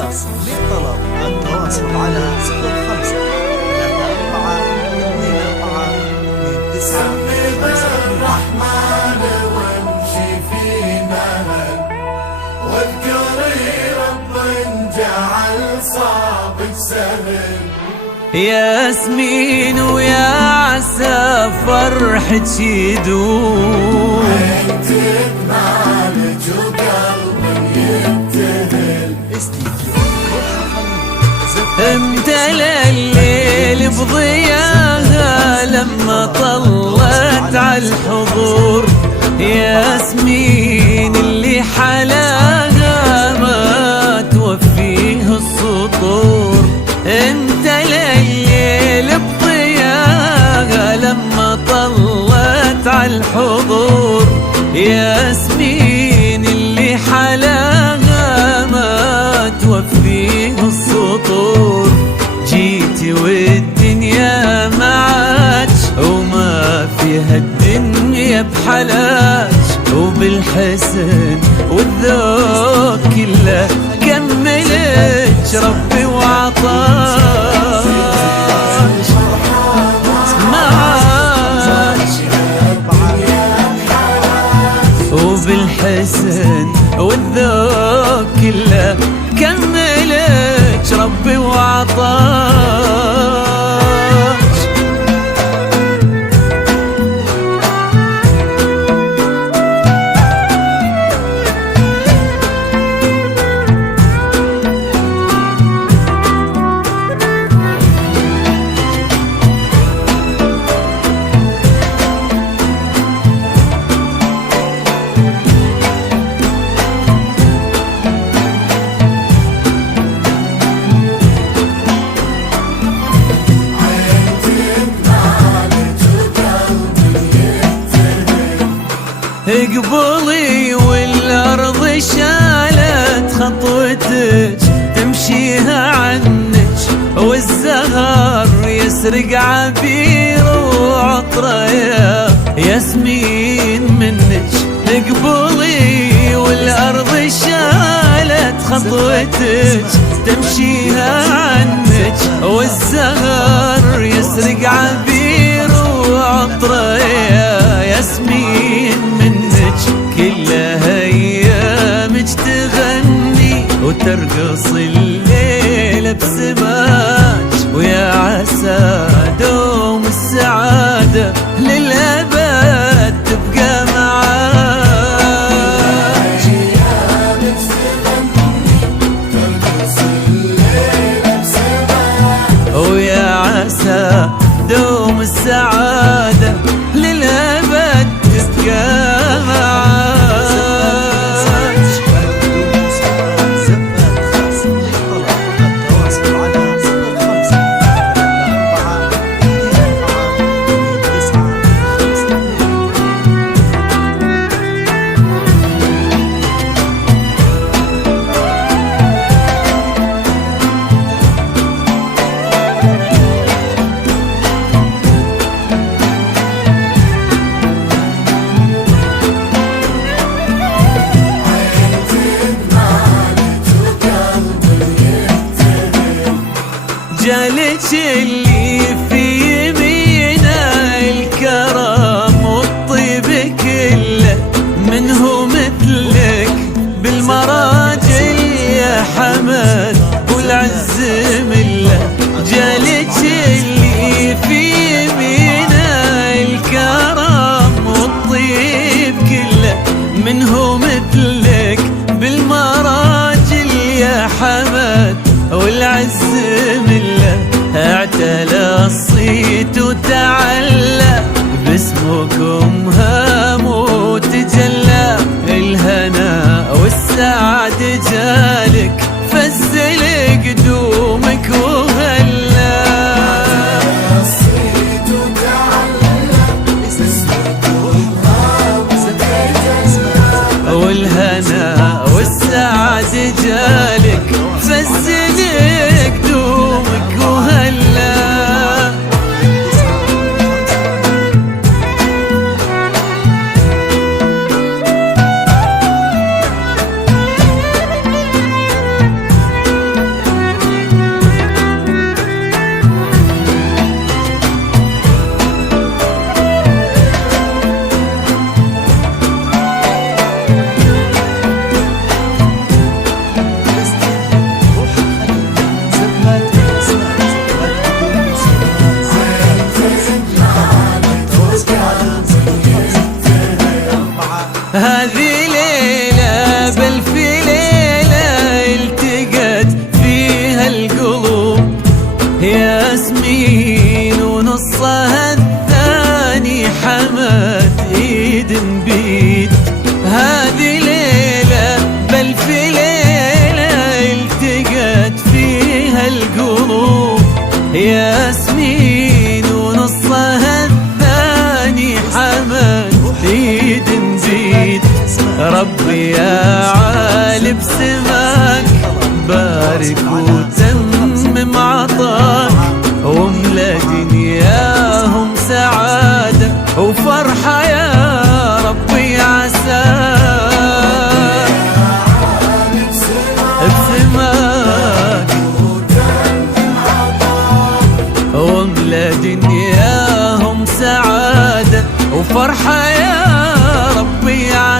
خاص للطلب التواصل على 05 34 24 سمي بالرحمن وامشي في نهل واذكري رب جعل صعبك سهل. ياسمين ويا عسى فرحك يدوم عينتك مالك وقلبك يبتهل. امتلى الليل بضياها لما طلت عالحضور. ياسمين اللي حلاها ما توفيه السطور. امتلى الليل بضياها لما طلت عالحضور. ياسمين اللي حلاها ما توفيه السطور. جيتي والدنيا معاك وما فيها الدنيا بحلاك، وبالحسن والذوق كله كملك ربي وعطاك معاك، وبالحسن والذوق كله كملك ربي وعطاك. اقبلي والارض شالت خطوتك تمشيها عنك، والزهر يسرق عبير وعطره يا ياسمين منك. اقبلي والارض شالت خطوتك تمشيها عنك، والزهر يسرق عبير وعطره يا ياسمين منك. كلها ايامك تغني وترقص الليل بسماك، ويا عسى دوم السعادة للأبد تبقى معاك. ايامك تغني ترقص الليل بسماك، ويا عسى دوم السعادة للأبد تبقى جالك اللي في يمينه الكرم والطيب كله، منه مثلك بالمراجل يا حمد والعز مله. جالك اللي في يمينه الكرم والطيب كله، منه مثلك بالمراجل يا حمد والعز مله. اعتلى الصيت وتعلى باسمكم هام وتجلى. الهنا والسعد جالك فزل قدومك وهلا. الصيت وتعلى باسمكم هام وتجلى. والهنا والسعد جالك فزل قدومك وهلا. بارك وتمم عطاك واملا دنياهم سعادة وفرحة يا ربي عساك بسماك واملا دنياهم سعادة وفرحة يا ربي عساك